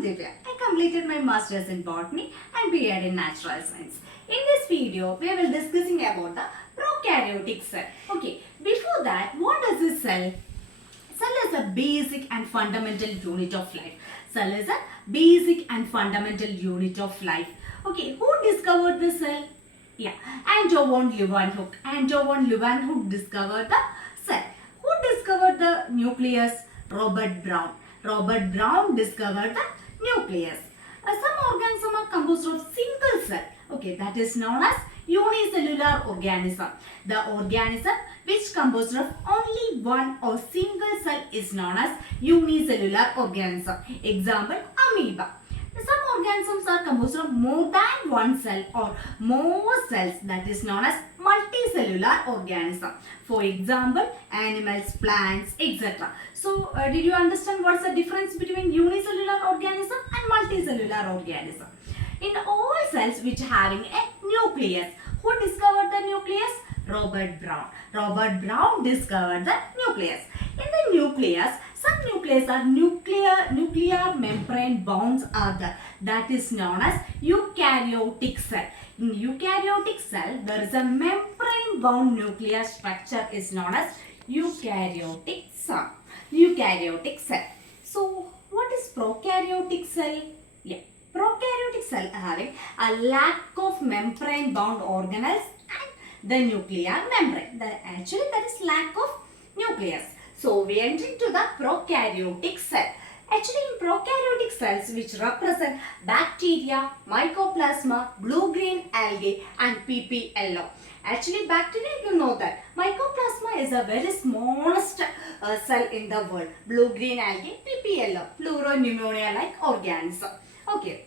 I'm Divya. I completed my Masters in Botany and B.Ed in Natural Science. In this video, we will discussing about the prokaryotic cell. Okay, before that, what is a cell? Cell is a basic and fundamental unit of life. Cell is a basic and fundamental unit of life. Okay, who discovered the cell? Yeah, Anton von Leeuwenhoek. Anton von Leeuwenhoek discovered the cell. Who discovered the nucleus? Robert Brown. Robert Brown discovered the nucleus. Some organisms are composed of single cell. Okay, that is known as unicellular organism. The organism which composed of only one or single cell is known as unicellular organism. Example, amoeba. Some organisms are composed of more than one cell or more cells, that is known as multicellular organism. For example, animals, plants, etc. So, did you understand what's the difference between unicellular organism and multicellular organism? In all cells which having a nucleus, who discovered the nucleus? Robert Brown. Robert Brown discovered the nucleus. In the nucleus, some nucleus are nuclear membrane bonds are there. That is known as eukaryotic cell. In eukaryotic cell, there is a membrane bound nuclear structure is known as eukaryotic cell. Eukaryotic cell. So, what is prokaryotic cell? Yeah, prokaryotic cell having a lack of membrane bound organelles and the nuclear membrane. Actually, that is lack of nucleus. So, we enter into the prokaryotic cell. Actually, in prokaryotic cells which represent bacteria, mycoplasma, blue-green algae and PPLO. Actually, bacteria, you know that mycoplasma is a very smallest cell in the world. Blue-green algae, PPLO, pleuropneumonia-like organism. Okay.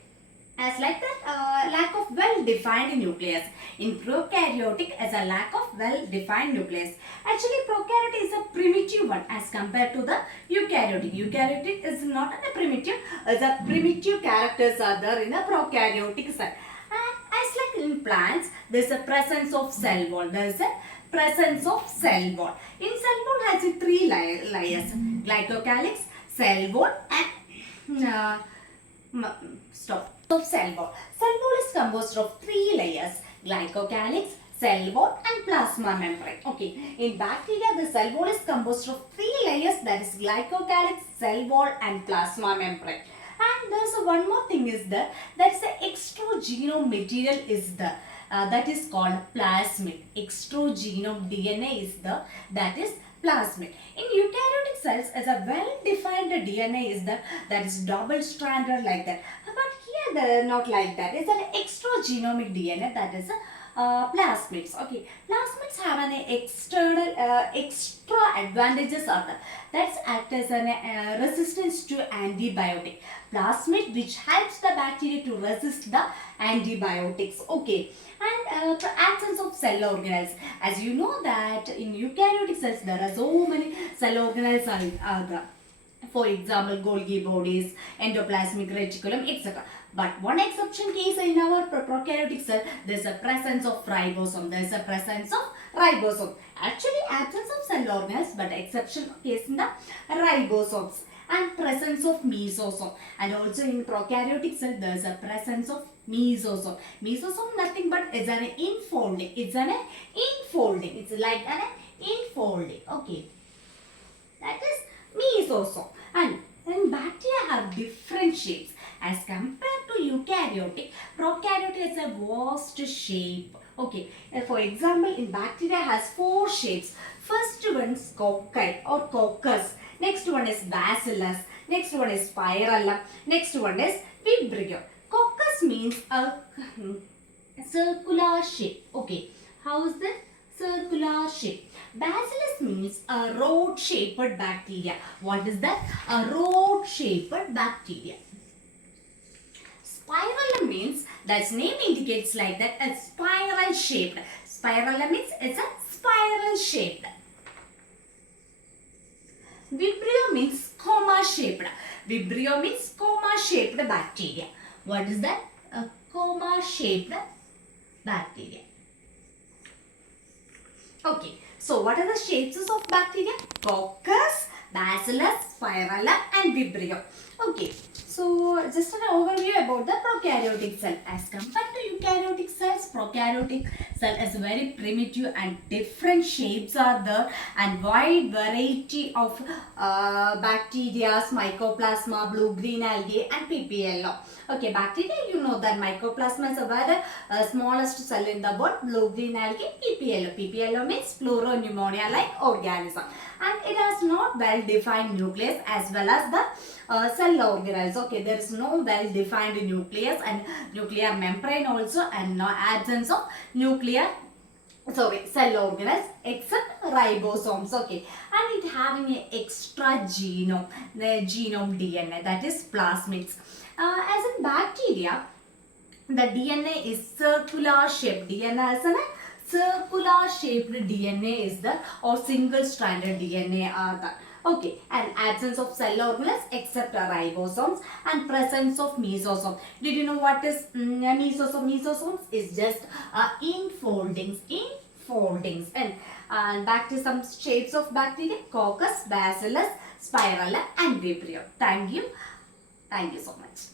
As like that, lack of well-defined nucleus. In prokaryotic, as a lack of well-defined nucleus. Actually, prokaryotic is a primitive one as compared to the eukaryotic. Eukaryotic is not a primitive, as a primitive characters are there in the prokaryotic cell. And as like in plants, there is a presence of cell wall. There is a presence of cell wall. In cell wall has three layers: glycocalyx, cell wall, and of cell wall. Cell wall is composed of three layers: glycocalyx, cell wall and plasma membrane. Okay, in bacteria the cell wall is composed of three layers, that is glycocalyx, cell wall and plasma membrane. And there's one more thing is there, that's the extragenome material is there. That is called plasmid. Extragenome DNA is the, that is plasmid. In eukaryotic cells, as a well-defined DNA is the, that is double-stranded like that. But here they are not like that. It's an extragenomic DNA, that is plasmids. Okay, plasmids have an external extra advantages are there. That's act as an resistance to antibiotic. Plasmid which helps the bacteria to resist the antibiotics. Okay, and absence of cell organelles. As you know that in eukaryotic cells there are so many cell organelles are there. For example, Golgi bodies, endoplasmic reticulum, etc. But one exception case in our prokaryotic cell, there is a presence of ribosome. There is a presence of ribosome. Actually, absence of cell organelles, but exception case in the ribosomes. And presence of mesosome. And also in prokaryotic cell, there is a presence of mesosome. Mesosome nothing but is an infolding. It's an infolding. It's like an infolding. Okay. That is mesosome. And bacteria have different shapes. As compared to eukaryotic, prokaryotic is a vast shape. Okay. For example, in bacteria has four shapes. First one is cocci or coccus. Next one is bacillus. Next one is spirillum. Next one is vibrio. Coccus means a circular shape. Okay. How is this? Circular shape. Bacillus means a rod-shaped bacteria. What is that? A rod-shaped bacteria. Spirillum means, that name indicates like that, a spiral shaped. Spirillum means it's a spiral shaped. Vibrio means coma shaped. Vibrio means coma shaped bacteria. What is that? A coma shaped bacteria. Okay. So, what are the shapes of bacteria? Coccus, bacillus, spirillum and vibrio. Okay, so just an overview about the prokaryotic cell. As compared to eukaryotic cells, prokaryotic cell is very primitive and different shapes are there and wide variety of bacteria, mycoplasma, blue-green algae and PPLO. Okay, bacteria, you know that mycoplasma is a very smallest cell in the world, blue-green algae, PPLO. PPLO means fluoropneumonia-like organism and it has not well-defined nucleus as well as the cell organelles. Okay, there is no well-defined nucleus and nuclear membrane also and no absence of nuclear cell organelles except ribosomes. Okay, and it having an extra genome, the genome DNA, that is plasmids. As in bacteria, the DNA is circular shaped. DNA is a circular shaped DNA is the or single stranded DNA are the. Okay, and absence of cell organelles except ribosomes and presence of mesosome. Did you know what is mesosome? Mesosomes is just infoldings, and back to some shapes of bacteria: coccus, bacillus, spirella, and vibrio. Thank you so much.